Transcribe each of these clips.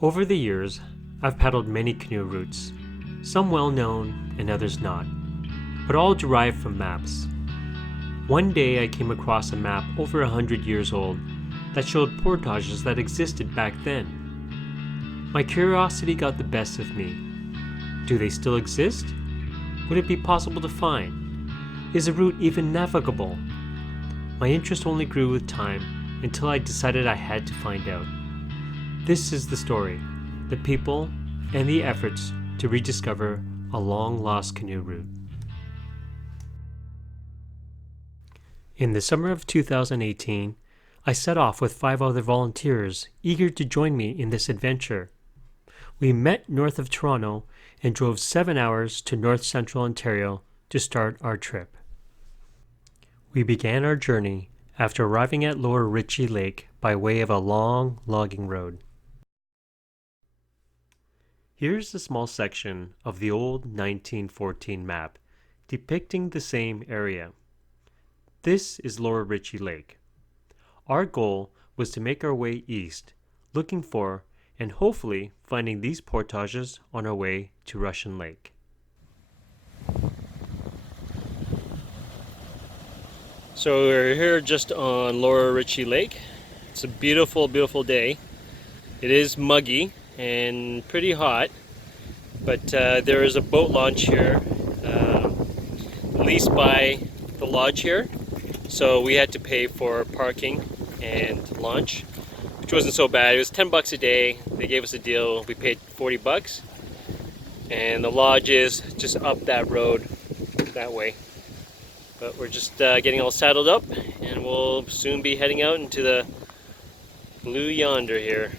Over the years, I've paddled many canoe routes, some well known and others not, but all derived from maps. One day I came across a map over 100 years old that showed portages that existed back then. My curiosity got the best of me. Do they still exist? Would it be possible to find? Is the route even navigable? My interest only grew with time until I decided I had to find out. This is the story, the people, and the efforts to rediscover a long-lost canoe route. In the summer of 2018, I set off with 5 other volunteers eager to join me in this adventure. We met north of Toronto and drove 7 hours to north central Ontario to start our trip. We began our journey after arriving at Lower Ritchie Lake by way of a long logging road. Here's a small section of the old 1914 map depicting the same area. This is Lower Ritchie Lake. Our goal was to make our way east, looking for and hopefully finding these portages on our way to Russian Lake. So we're here just on Lower Ritchie Lake. It's a beautiful, beautiful day. It is muggy and pretty hot, but there is a boat launch here, leased by the lodge here. So we had to pay for parking and lunch, which wasn't so bad. It was $10 a day. They gave us a deal. We paid $40, and the lodge is just up that road that way. But we're just getting all saddled up, and we'll soon be heading out into the blue yonder here.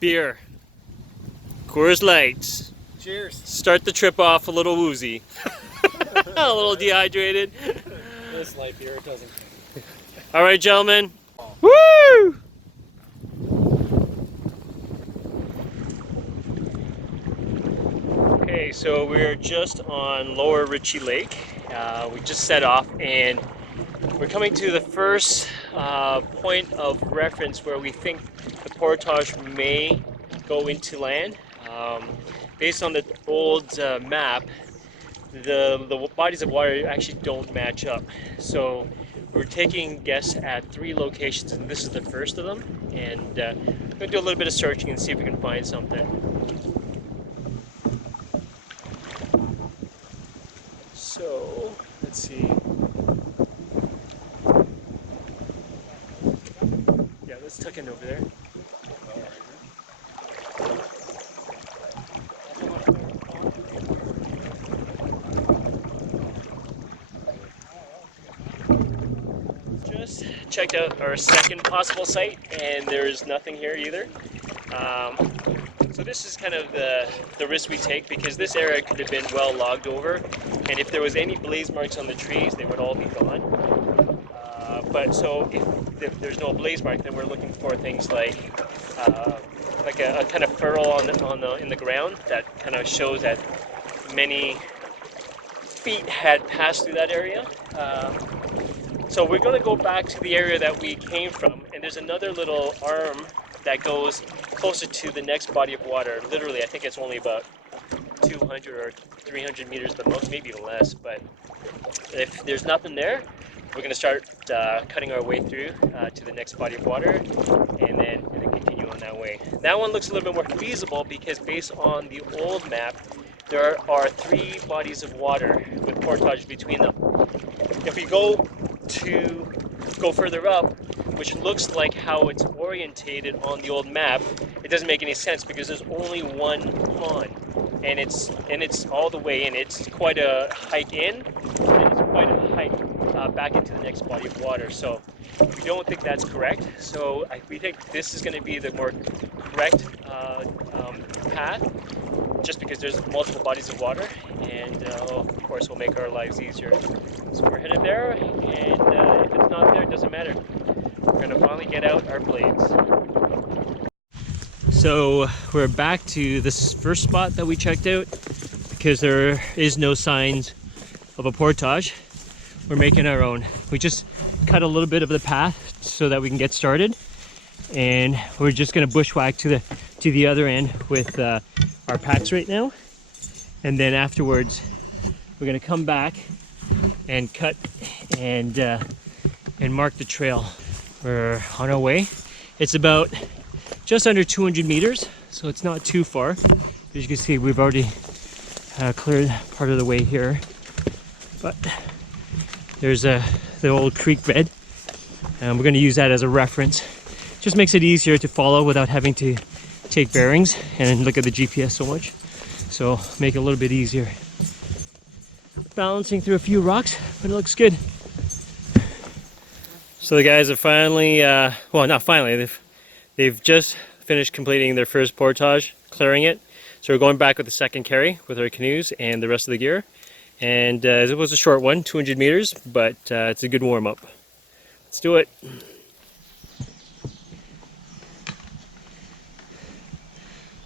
Beer, Coors Lights. Cheers. Start the trip off a little woozy, a little dehydrated. This light beer doesn't. All right, gentlemen. Woo! Okay, so we're just on Lower Ritchie Lake. We just set off, and we're coming to the first point of reference where we think the portage may go into land. Based on the old map, the bodies of water actually don't match up. So we're taking guesses at 3 locations, and this is the first of them. And we're going to do a little bit of searching and see if we can find something. So let's see. Yeah, let's tuck in over there. Just checked out our second possible site, and there's nothing here either. So this is kind of the risk we take, because this area could have been well logged over, and if there was any blaze marks on the trees, they would all be gone. But so if there's no blaze mark, then we're looking for things like a kind of furrow in the ground that kind of shows that many feet had passed through that area. So we're going to go back to the area that we came from, and there's another little arm that goes closer to the next body of water. Literally, I think it's only about 200 or 300 meters the most, maybe even less. But if there's nothing there, we're going to start cutting our way through to the next body of water, and then continue on that way. That one looks a little bit more feasible because based on the old map, there are 3 bodies of water with portages between them. If we go further up, which looks like how it's orientated on the old map, it doesn't make any sense because there's only one pond, and it's all the way in. It's quite a hike in, and it's quite a hike back into the next body of water. So we don't think that's correct. So we think this is going to be the more correct path, just because there's multiple bodies of water, and of course will make our lives easier. So we're headed there, and if it's not there, it doesn't matter. We're going to finally get out our blades. So we're back to this first spot that we checked out because there is no signs of a portage. We're making our own. We just cut a little bit of the path so that we can get started, and we're just gonna bushwhack to the other end with our packs right now, and then afterwards we're gonna come back and cut and mark the trail. We're on our way. It's about just under 200 meters, so it's not too far. As you can see, we've already cleared part of the way here, but there's the old creek bed, and we're going to use that as a reference. Just makes it easier to follow without having to take bearings and look at the GPS so much, so make it a little bit easier. Balancing through a few rocks, but it looks good. So the guys have finally, well, not finally, they've just finished completing their first portage, clearing it. So we're going back with the second carry with our canoes and the rest of the gear. And it was a short one, 200 meters, but it's a good warm-up. Let's do it.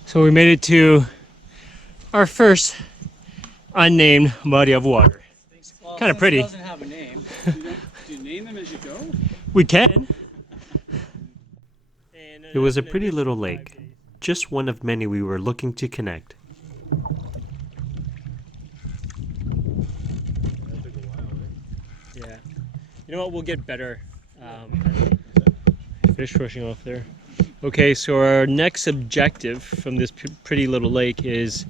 So we made it to our first unnamed body of water. Well, Kind of pretty. It doesn't have a name. Do you name them as you go? We can. It was a pretty little lake, just one of many we were looking to connect. Yeah. You know what? We'll get better. Fish rushing off there. Okay, so our next objective from this pretty little lake is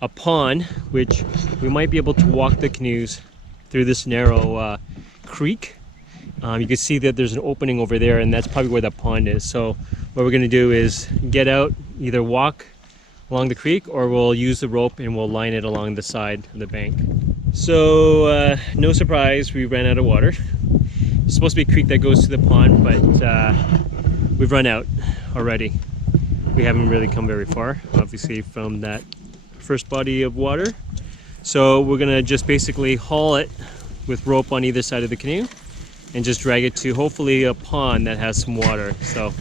a pond, which we might be able to walk the canoes through this narrow creek. You can see that there's an opening over there, and that's probably where that pond is. So what we're going to do is get out, either walk along the creek, or we'll use the rope and we'll line it along the side of the bank. So no surprise, we ran out of water. It's supposed to be a creek that goes to the pond, but we've run out already. We haven't really come very far, obviously, from that first body of water. So we're going to just basically haul it with rope on either side of the canoe and just drag it to hopefully a pond that has some water. So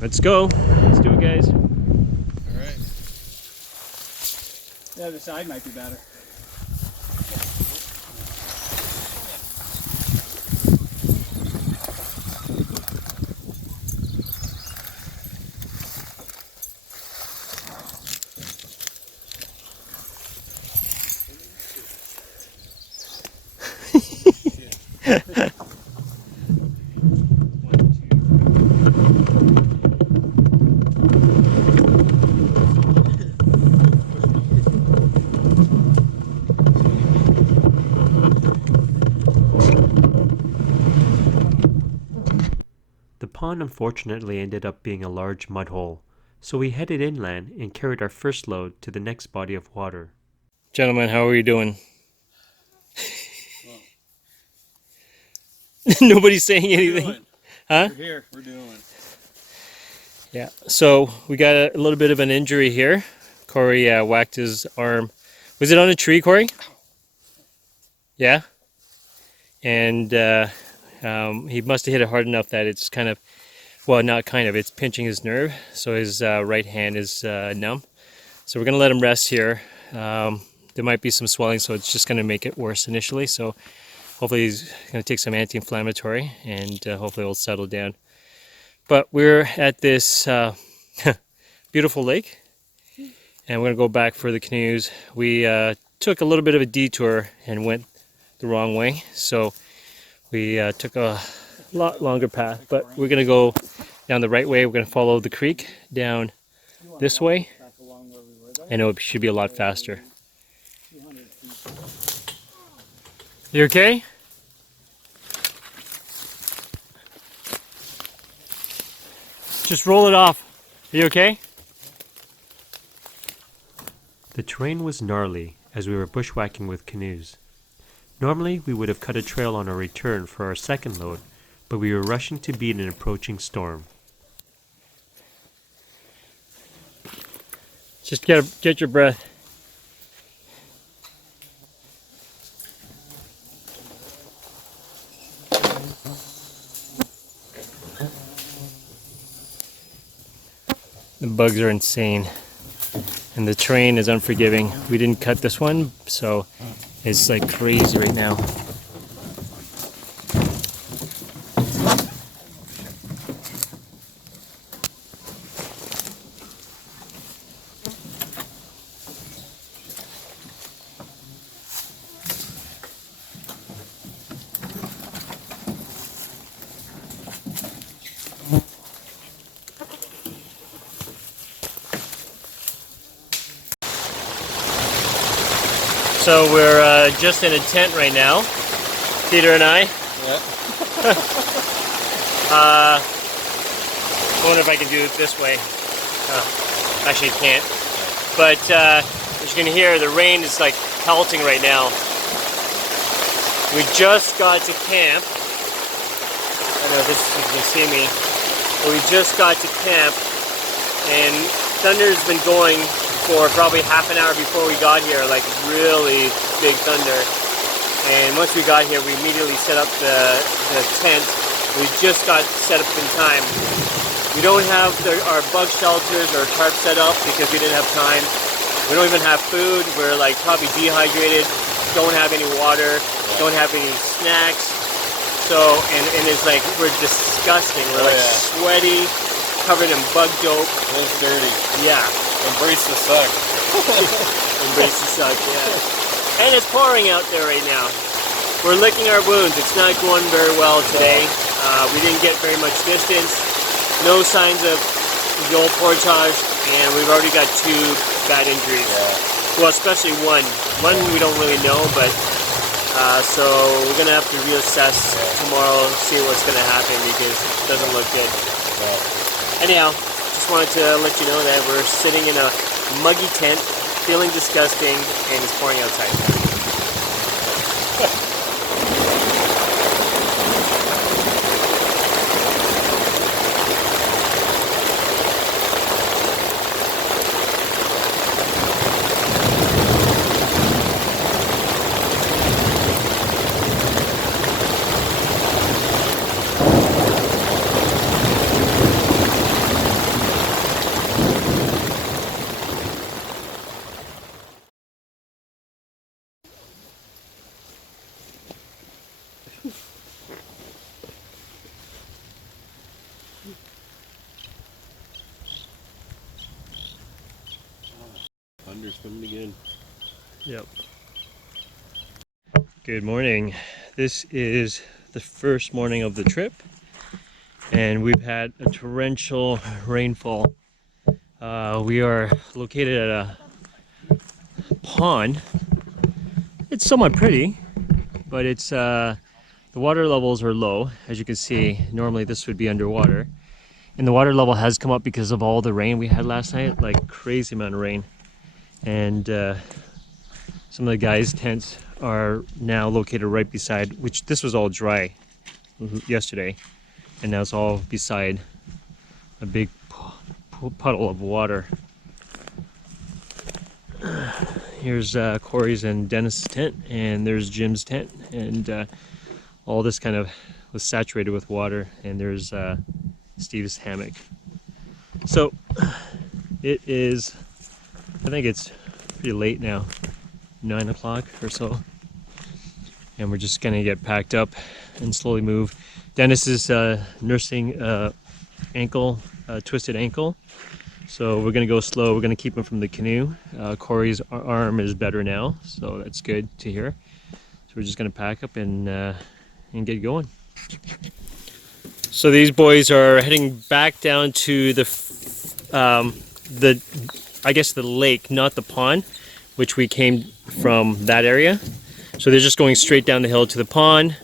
let's go. Let's do it, guys. All right. The other side might be better. The pond unfortunately ended up being a large mud hole, so we headed inland and carried our first load to the next body of water. Gentlemen, how are you doing? Nobody's saying anything. Huh? We're here. We're doing. Yeah, so we got a little bit of an injury here. Corey whacked his arm. Was it on a tree, Corey? Yeah? And he must have hit it hard enough that it's kind of, well, not kind of, it's pinching his nerve. So his right hand is numb. So we're going to let him rest here. There might be some swelling, so it's just going to make it worse initially. So hopefully he's going to take some anti-inflammatory, and hopefully it'll settle down. But we're at this beautiful lake, and we're going to go back for the canoes. We took a little bit of a detour and went the wrong way, so we took a lot longer path, but we're going to go down the right way. We're going to follow the creek down this way, and it should be a lot faster. You okay? Just roll it off. Are you okay? The terrain was gnarly as we were bushwhacking with canoes. Normally we would have cut a trail on our return for our second load, but we were rushing to beat an approaching storm. Just get your breath. The bugs are insane, and the terrain is unforgiving. We didn't cut this one, so it's like crazy right now. So we're just in a tent right now, Peter and I. Yeah. I wonder if I can do it this way. Actually, can't. But as you can hear, the rain is like pelting right now. We just got to camp. I don't know if you can see me. But we just got to camp, and thunder's been going for probably half an hour before we got here, like really big thunder. And once we got here, we immediately set up the tent. We just got set up in time. We don't have our bug shelters or tarp set up because we didn't have time. We don't even have food. We're like probably dehydrated, don't have any water, don't have any snacks. So, and it's like, we're disgusting. We're like sweaty, covered in bug dope. It's dirty. Yeah. Embrace the suck. Embrace the suck, yeah. And it's pouring out there right now. We're licking our wounds. It's not going very well today. We didn't get very much distance. No signs of the old portage, and we've already got 2 bad injuries. Yeah. Well, especially one. One we don't really know, but so we're gonna have to reassess tomorrow, see what's gonna happen because it doesn't look good. Yeah. Anyhow, just wanted to let you know that we're sitting in a muggy tent, feeling disgusting, and it's pouring outside. Thunder's coming again. Yep. Good morning. This is the first morning of the trip, and we've had a torrential rainfall. We are located at a pond. It's somewhat pretty, but it's the water levels are low. As you can see, normally this would be underwater, and the water level has come up because of all the rain we had last night, like crazy amount of rain. And some of the guys' tents are now located right beside, which this was all dry yesterday, and now it's all beside a big puddle of water. Here's Corey's and Dennis's tent, and there's Jim's tent, and all this kind of was saturated with water, and there's Steve's hammock. So it is, I think it's pretty late now, 9 o'clock or so, and we're just gonna get packed up and slowly move. Dennis is nursing twisted ankle, so we're gonna go slow. We're gonna keep him from the canoe. Corey's arm is better now, so that's good to hear. So we're just gonna pack up and get going. So these boys are heading back down to the I guess the lake, not the pond, which we came from that area. So they're just going straight down the hill to the pond.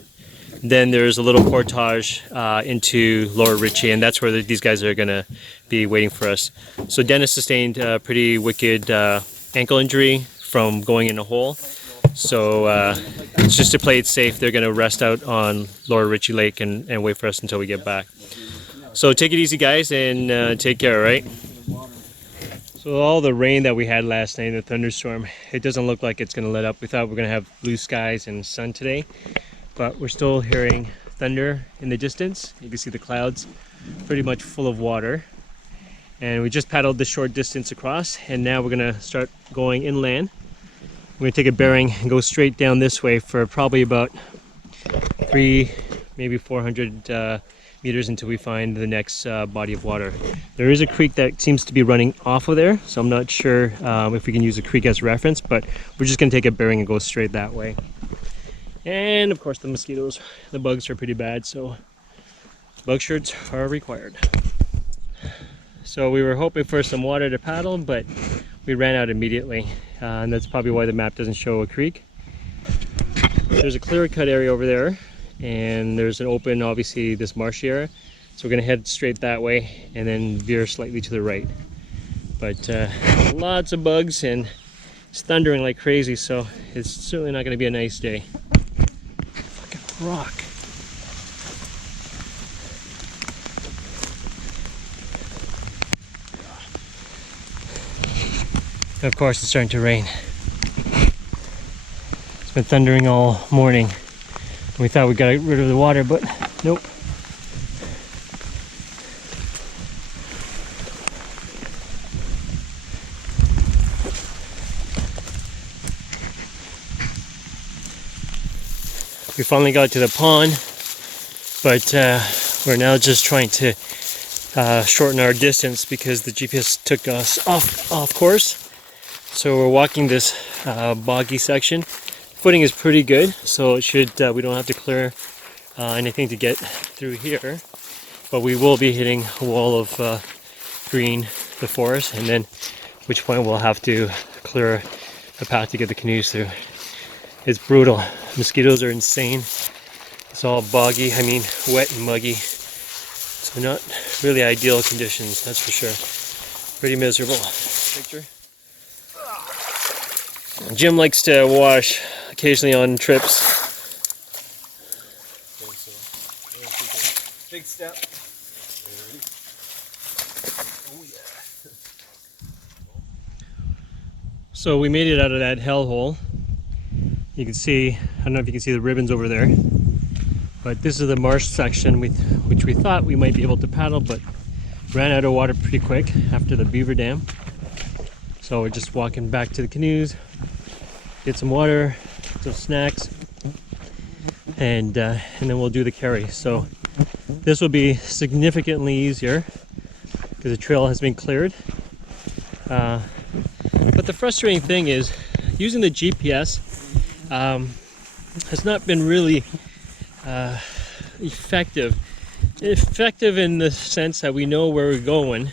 Then there's a little portage into Lower Ritchie, and that's where these guys are gonna be waiting for us. So Dennis sustained a pretty wicked ankle injury from going in a hole. So it's just to play it safe. They're gonna rest out on Lower Ritchie Lake and wait for us until we get back. So take it easy, guys, and take care, all right? So all the rain that we had last night, the thunderstorm, it doesn't look like it's going to let up. We thought we were going to have blue skies and sun today, but we're still hearing thunder in the distance. You can see the clouds pretty much full of water. And we just paddled the short distance across, and now we're going to start going inland. We're going to take a bearing and go straight down this way for probably about 300, maybe 400 meters until we find the next body of water. There is a creek that seems to be running off of there, so I'm not sure if we can use a creek as reference, but we're just going to take a bearing and go straight that way. And of course the mosquitoes, the bugs are pretty bad, so bug shirts are required. So we were hoping for some water to paddle, but we ran out immediately, and that's probably why the map doesn't show a creek. There's a clear cut area over there, and there's an open, obviously, this marshy area. So we're gonna head straight that way and then veer slightly to the right. But lots of bugs, and it's thundering like crazy, so it's certainly not gonna be a nice day. Fucking rock. And of course, it's starting to rain. It's been thundering all morning. We thought we got rid of the water, but nope. We finally got to the pond, but we're now just trying to shorten our distance because the GPS took us off course. So we're walking this boggy section. Footing is pretty good, so it should we don't have to clear anything to get through here. But we will be hitting a wall of green, the forest, and then at which point we'll have to clear a path to get the canoes through. It's brutal. Mosquitoes are insane. It's all boggy, I mean wet and muggy. So not really ideal conditions, that's for sure. Pretty miserable. Picture. Jim likes to wash occasionally on trips. Big step. So we made it out of that hellhole. You can see, I don't know if you can see the ribbons over there, but this is the marsh section which we thought we might be able to paddle, but ran out of water pretty quick after the beaver dam. So we're just walking back to the canoes, get some water, some snacks, and then we'll do the carry. So this will be significantly easier because the trail has been cleared. But the frustrating thing is using the GPS has not been really effective. Effective in the sense that we know where we're going,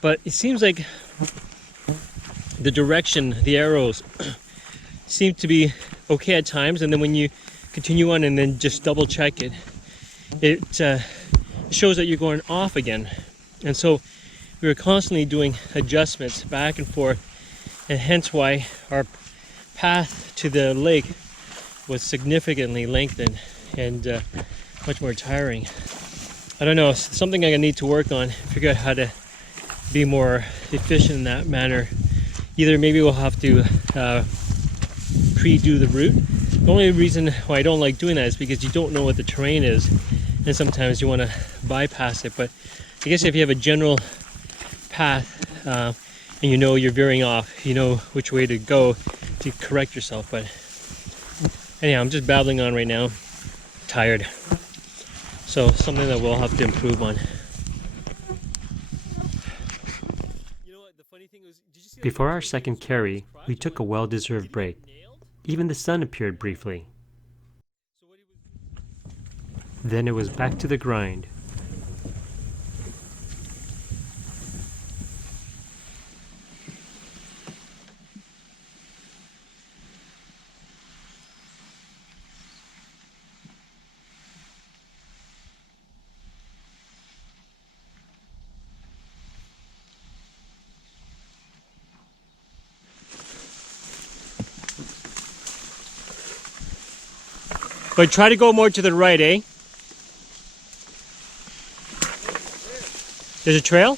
but it seems like the direction, the arrows seem to be okay at times, and then when you continue on and then just double check it, it shows that you're going off again. And so we were constantly doing adjustments back and forth, and hence why our path to the lake was significantly lengthened and much more tiring. I don't know, it's something I need to work on, figure out how to be more efficient in that manner. Either maybe we'll have to pre-do the route. The only reason why I don't like doing that is because you don't know what the terrain is, and sometimes you want to bypass it. But I guess if you have a general path and you know you're veering off, you know which way to go to correct yourself. But anyhow, I'm just babbling on right now, tired. So something that we'll have to improve on. Before our second carry, we took a well-deserved break. Even the sun appeared briefly. Then it was back to the grind. But try to go more to the right, eh? There's a trail?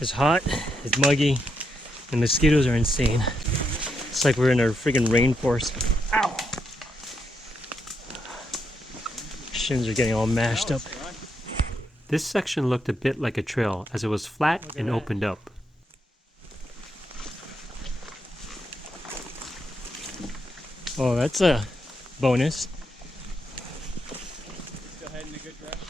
It's hot, it's muggy, the mosquitoes are insane. It's like we're in a friggin' rainforest. Ow! Shins are getting all mashed up. This section looked a bit like a trail as it was flat and opened up. Oh, that's a bonus. Still heading in a good direction.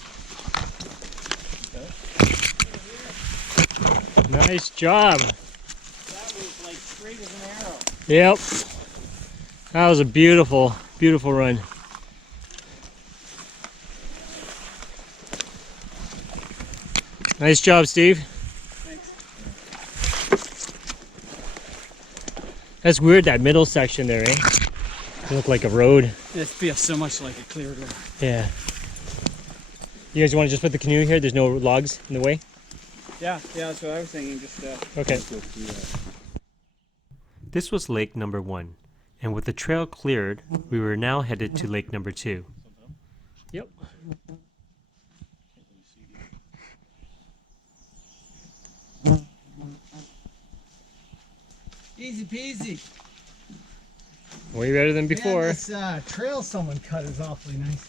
Nice job. That was like straight as an arrow. Yep. That was a beautiful, beautiful run. Nice job, Steve. Thanks. That's weird, that middle section there, eh? It looked like a road. It feels so much like a clear road. Yeah. You guys want to just put the canoe here? There's no logs in the way? Yeah, that's what I was thinking. Just Okay. This was lake number 1, and with the trail cleared, we were now headed to lake number 2. Yep. easy peasy. Way better than before. Man, this trail someone cut is awfully nice.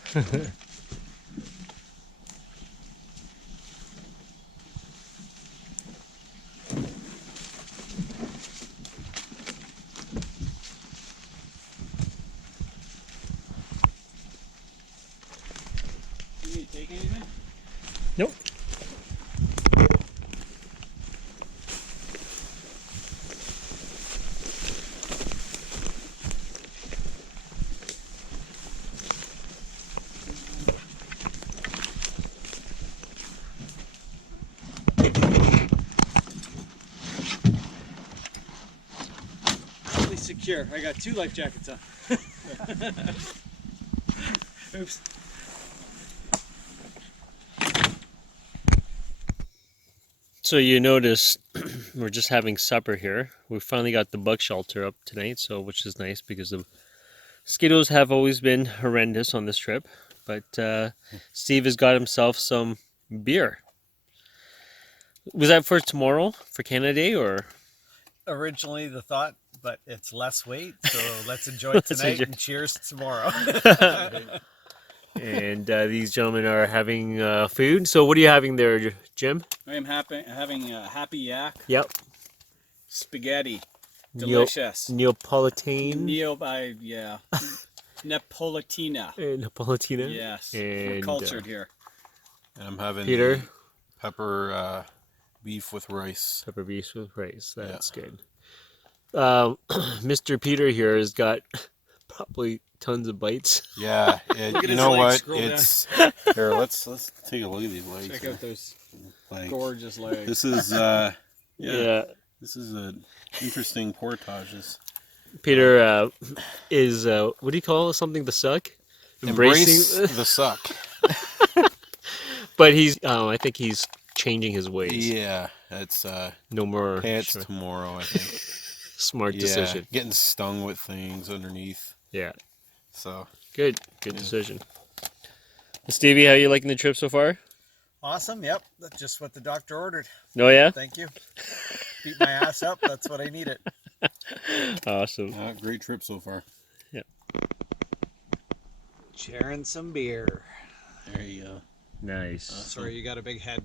You need to take anything? Nope. Totally secure. I got 2 life jackets on. Oops. So you notice we're just having supper here. We finally got the bug shelter up tonight, so which is nice because the mosquitoes have always been horrendous on this trip. But Steve has got himself some beer. Was that for tomorrow, for Canada Day, or? Originally the thought, but it's less weight, so let's enjoy it tonight and cheers tomorrow. And these gentlemen are having food. So what are you having there, Jim? I am having a happy yak Yep. spaghetti. Delicious. Neapolitan. Yeah. Napolitina. Napolitina. Yes. And, We're cultured here. And I'm having Peter? the pepper beef with rice. Pepper beef with rice. That's good. Mr. Peter here has got probably tons of bites. Yeah, at you his know legs, what? scroll It's here. Let's take a look at these legs. Check here. out those Like, gorgeous legs. this is Yeah. this is a interesting portages. Peter is what do you call something the suck? Embrace the suck. But he's I think he's changing his ways. Yeah, it's No more pants sure. tomorrow. I think. Smart Yeah, decision. getting stung with things underneath. Yeah. So Good decision. Stevie, how you liking the trip so far? Awesome, yep. That's just what the doctor ordered. Oh yeah? Thank you. Beat my ass up, that's what I needed. Awesome. great trip so far. Sharing some beer. There you go. Nice. Sorry, you got a big head.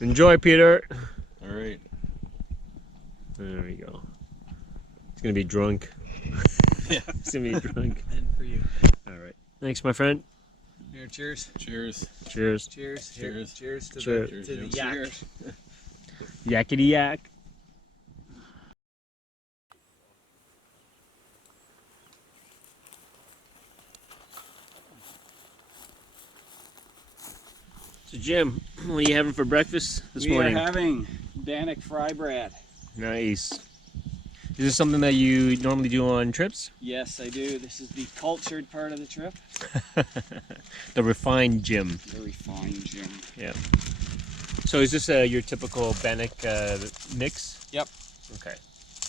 Enjoy, Peter. All right. There we go. He's gonna be drunk. Yeah. He's gonna be drunk. And for you. All right. Thanks, my friend. Here, cheers. Cheers. Cheers. Cheers. Cheers. Cheers to Cheers. the yak. Cheers. Yakety yak. So Jim, what are you having for breakfast this morning? We are having Bannock fry bread. Nice. Is this something that you normally do on trips? Yes, I do. This is the cultured part of the trip. The refined Jim. Very fine, Jim. Yeah. So is this your typical Bannock mix? Yep. Okay.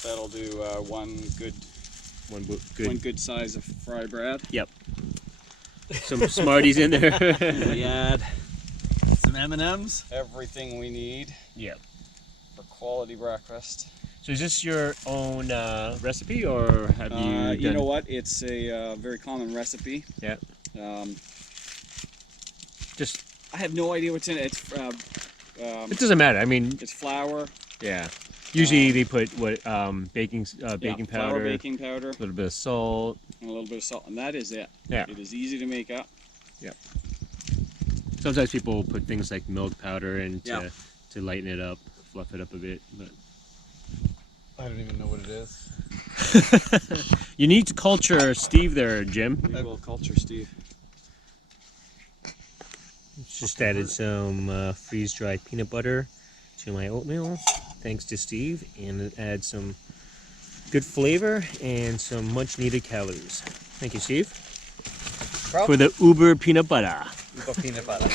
That'll do one good Good. good size of fry bread. Yep. Some Smarties in there. We add Some M&Ms. everything we need Yep. for quality breakfast. So is this your own recipe, or have you done... You know what? It's a very common recipe. Yeah. Just I have no idea what's in it. it doesn't matter. I mean, It's flour. yeah. Usually they put what baking Flour, powder, baking powder, a little bit of salt. and a little bit of salt, and that is it. Yeah. It is easy to make up. Sometimes people put things like milk powder in Yeah. to lighten it up, fluff it up a bit. But I don't even know what it is. You need to culture Steve there, Jim. We will culture Steve. Just added some freeze-dried peanut butter to my oatmeal, thanks to Steve, and it adds some good flavor and some much-needed calories. Thank you, Steve, for the Uber peanut butter. Peanut butter.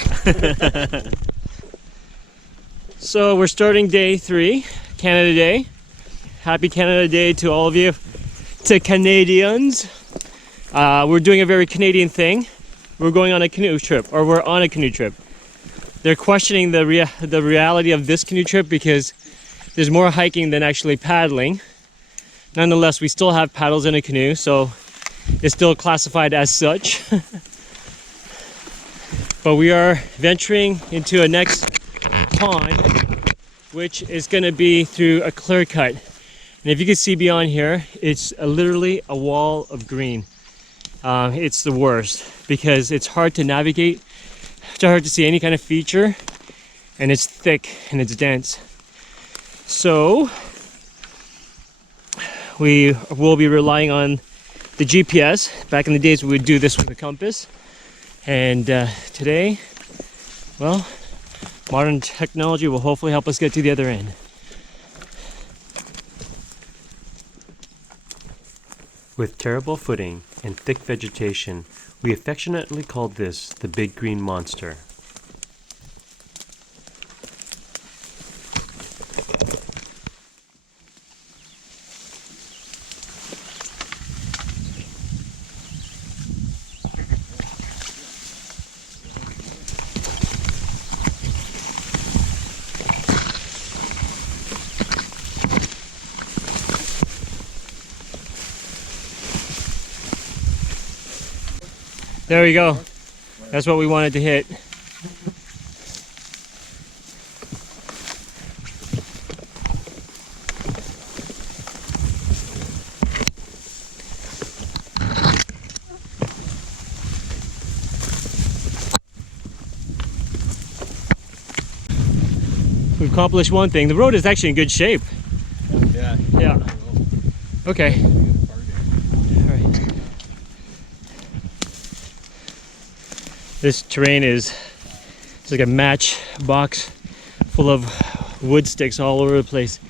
So we're starting day 3, Canada Day. Happy Canada Day to all of you, to Canadians. We're doing a very Canadian thing. We're going on a canoe trip, or we're on a canoe trip. They're questioning the reality of this canoe trip because there's more hiking than actually paddling. Nonetheless, we still have paddles in a canoe, so it's still classified as such. But we are venturing into a next pond, which is going to be through a clear cut. And if you can see beyond here, it's literally a wall of green. It's the worst because it's hard to navigate, it's hard to see any kind of feature, and it's thick and it's dense. So we will be relying on the GPS. Back in the days we would do this with a compass, and today, well, modern technology will hopefully help us get to the other end. With terrible footing and thick vegetation, we affectionately called this the Big Green Monster. There we go. That's what we wanted to hit. We've accomplished one thing. The road is actually in good shape. Yeah. Yeah. Okay. All right. This terrain is it's like a matchbox full of wood sticks all over the place.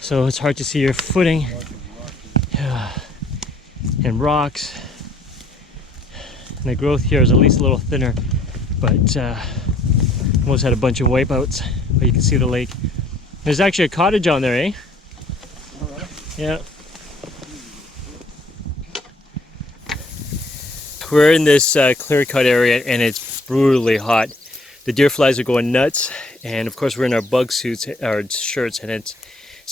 So it's hard to see your footing. Yeah. And rocks. And the growth here is at least a little thinner, but almost had a bunch of wipeouts. But you can see the lake. There's actually a cottage on there, eh? Yeah. We're in this clear cut area and it's brutally hot. The deer flies are going nuts, and of course we're in our bug suits, our shirts, and it's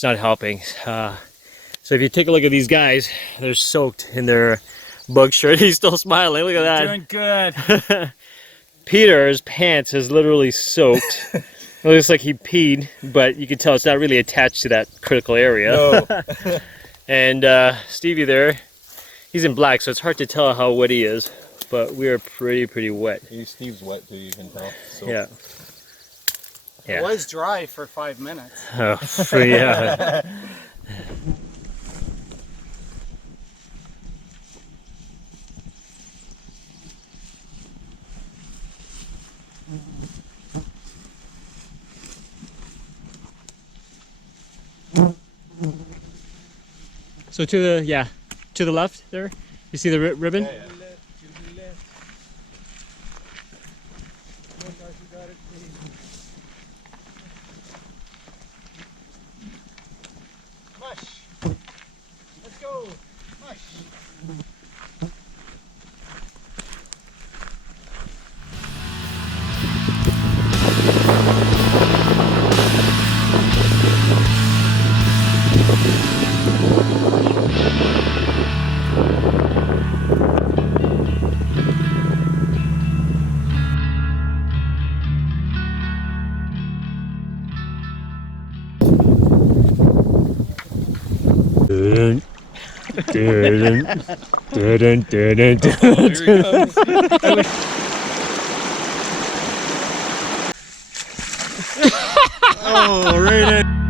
not helping. So if you take a look at these guys, they're soaked in their bug shirt. He's still smiling. Look at that. Doing good. Peter's pants is literally soaked. It looks like he peed, but you can tell it's not really attached to that critical area. No. And Stevie there, he's in black, so it's hard to tell how wet he is, but we are pretty wet. Steve's wet too, you can tell. So. Yeah. It was dry for 5 minutes. Oh, yeah. So to the left there, you see the ribbon? Yeah, yeah. Let's go. Oh, right in.